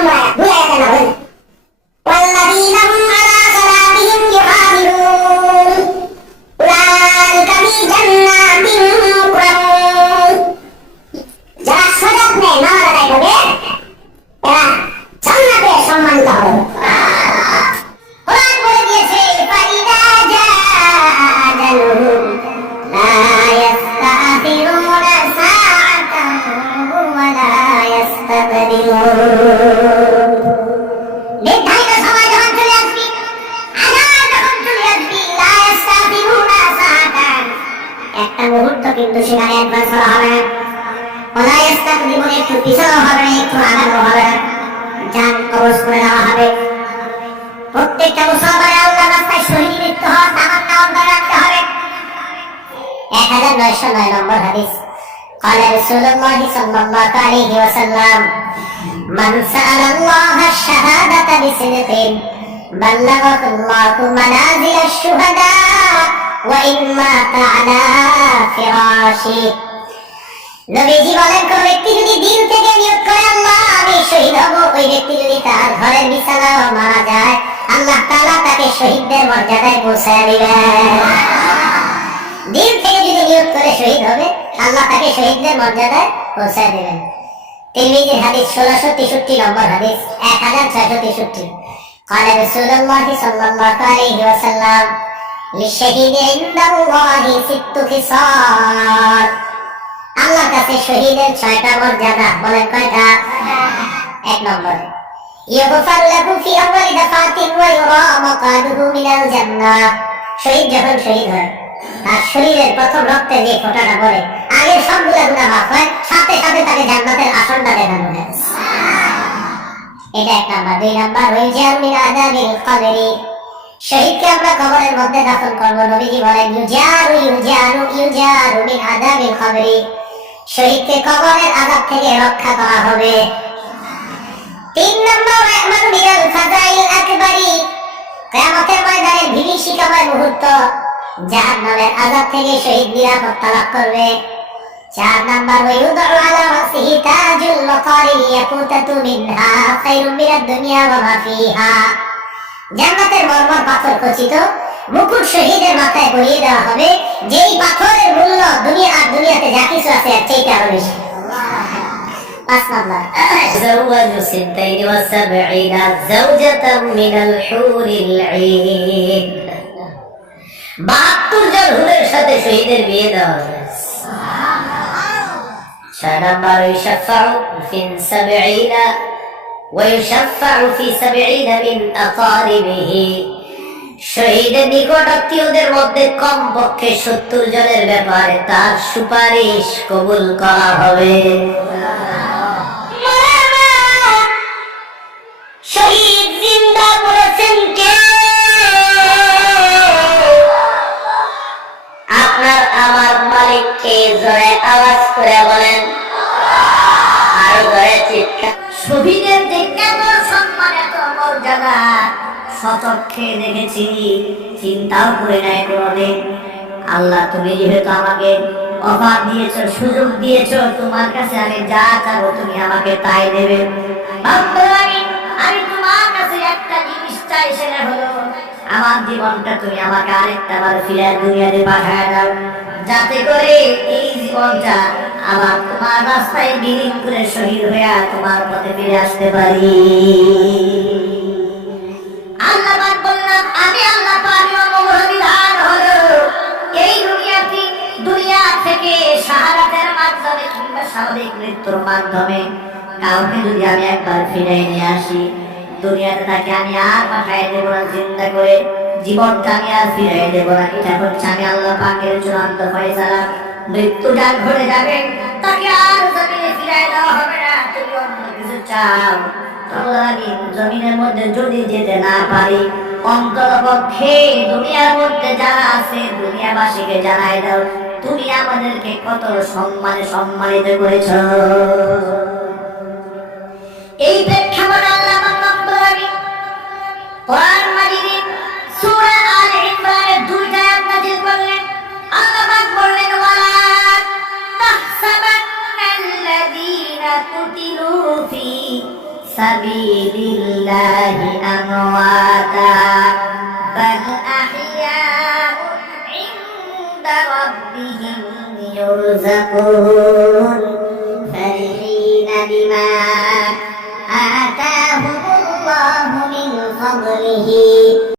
নম্বর আয়াত, দুই আয়াতের নাম বলেন। والذين هم على صلاتهم يحافظون أولئك في جنات مكرمون। যারা সালাত নেয়, নামাজ আদায় করে, এরা জান্নাতে সম্মানিত হবে। কোরআন বলে দিয়েছে ফাইদা জাআজালুহুম লা ইস্তাখিরুনা সাআতান ওয়া লা ইস্তাকদিরুন। নির্ধারিত সময় যখন চলে আসবে, আযান যখন চলে আসবে, লা ইস্তাখিরুনা সাআতান, একটা মুহূর্ত কিন্তু সেখানে অ্যাডভান্স করা হবে না। ওয়া লা ইস্তাকদিরুন, একটু পিছানো হবে না, একটু আগানো হবে না, জান কবজ করে দেওয়া হবে। প্রত্যেকটা মুসলমানের আল্লাহর রাস্তায় শহীদ মৃত্যু হওয়ার তামান্না অন্তরে রাখতে হবে। 1909 নম্বর হাদিস। قال رسول الله صلى الله عليه وسلم من سأل الله الشهادة بصدق بلغه الله منازل الشهداء وإن مات على فراشه। নবীজি বলেন, কোন ব্যক্তি যদি দিল থেকে নিয়ত করে আল্লাহ আমি শহীদ হব, ওই ব্যক্তি যদি তার ঘরের বিছানায় মারা যায়, আল্লাহ তাআলা তাকে শহীদদের মর্যাদায় পৌঁছায় দিবেন। দিল থেকে যদি নিয়ত করে শহীদ হবে, আল্লাহ তাকে শহীদদের মর্যাদায় পৌঁছায় দিবেন। তিরমিজির হাদিস 1663 নম্বর হাদিস, 1663। قال رسول الله صلى الله عليه وسلم للشهيد عند الله 6 خصال। আল্লাহর কাছে শহীদের 6টা মর্যাদা। বলেন কয়টা? 1 নম্বর, ইউগফার লাহু ফি আউয়ালি দাফাতিন ওয়া ইউরা মাকাদুহু মিনাল জান্নাহ। শহীদ যখন শহীদ হয়, তার শরীরের প্রথম রক্তে যে ফোঁটাটা পড়ে, আগে সবগুলা গুনাহ মাফ হয়, সাথে সাথে তাকে জান্নাতের আসনটা দেখানো হয়। এটা 1 নম্বর। 2 নম্বর, ওয়াইজার মিন আযাবিল কবরি। শহীদকে আমরা কবরের মধ্যে দাফন করব। নবীজি বলেন ইউজারু মিন আযাবিল কবরি। শহীদকে কবরের আযাব থেকে রক্ষা করা হবে। 3 নম্বর, ইমানু মিনাল ফাযাইল আকবারি। কিয়ামতের ময়দানে বিভীষিকাময় মুহূর্ত, জাহান্নামের আযাব থেকে শহীদ নিরাপত্তা লাভ করবে। 4 নম্বর, ওয়ায়ুদউ আলা রাসিহি তাজুল মাকারি ইয়াকুতাতু মিনহা খায়রুম মিনাদ দুনিয়া ওয়া মা ফিহা। জান্নাতের মরমর পাথর খচিত মুকুট শহীদের মাথায় পরিয়ে দেওয়া হবে, যেই পাথরের মূল্য দুনিয়া আর দুনিয়াতে যা কিছু আছে এর চাইতে আরো বেশি। 5 নম্বর, زوج 72 زوجة من الحور العين। 72 জন হুরের সাথে শহীদের বিয়ে দেওয়া হবে। 6 নম্বর, يشفع في 70 ويشفع في 70 من أقاربه। শহীদের নিকট আত্মীয়দের মধ্যে কমপক্ষে 70 জনের ব্যাপারে তার সুপারিশ কবুল করা হবে। শহীদ জিন্দা বলেছেন কে? আপনার আমার মালিককে জোরে আওয়াজ করে বলেন, আরো জোরে চিৎকার। শহীদের যে এত সম্মান, এত মর্যাদা সচক্ষে দেখেছি, চিন্তাও করে নাই কোনদিন। আল্লাহ, তুমি যেহেতু আমাকে অফার দিয়েছো, সুযোগ দিয়েছো, তোমার কাছে আমি যা চাবো তুমি আমাকে তাই দেবে। আমি তোমার কাছে একটা জিনিস চাই, সেটা হলো আমার জীবনটা তুমি আমাকে আরেকটা বার ফিরে দুনিয়াতে পাঠায় দাও, যাতে করে এই জীবনটা আবার তোমার রাস্তায় বিলীন করে শহীদ হইয়া তোমার পথে ফিরে আসতে পারি। আল্লাহ পাক বললাম, আমি আল্লাহ পাকের অনুগ্রহ বিধান হলো এই দুনিয়া থেকে শাহাদাতের মাধ্যমে কিংবা স্বাভাবিক মৃত্যুর মাধ্যমে কাউকে যদি আমি একবার ফিরে নিয়ে আসি, দুনিয়াতে তাকে আমি আর পাঠাই দেব না, জিন্দা করে জীবনটা আমি আর ফিরাই দেব না। এটা হচ্ছে আমি আল্লাহ পাকের চূড়ান্ত ফয়সালা। মৃত্যুটা ঘটে যাবে, তাকে আর জমিনে ফিরাই দেওয়া হবে না। তুমি অন্য কিছু চাও, তবে আমি জমিনের মধ্যে যদি যেতে না পারি, অন্ততপক্ষে দুনিয়ার মধ্যে যারা আছে দুনিয়াবাসীকে জানাই দাও তুমি আমাদেরকে কত সম্মানে সম্মানিত করেছ। এই প্রেক্ষাপটে আল্লাহ কোরআন মাজিদের সূরা আলে ইমরানের 2টা আয়াত নাযিল করলেন। আল্লাহ পাক বললেন, ওয়ালা তাহসাবান্নাল্লাযীনা কুতিলু ফি সাবিলিল্লাহি আমওয়াতা বাল আহইয়াউন ইনদা রাব্বিহিম يرزقون فرحين بما آتاهم الله من فضله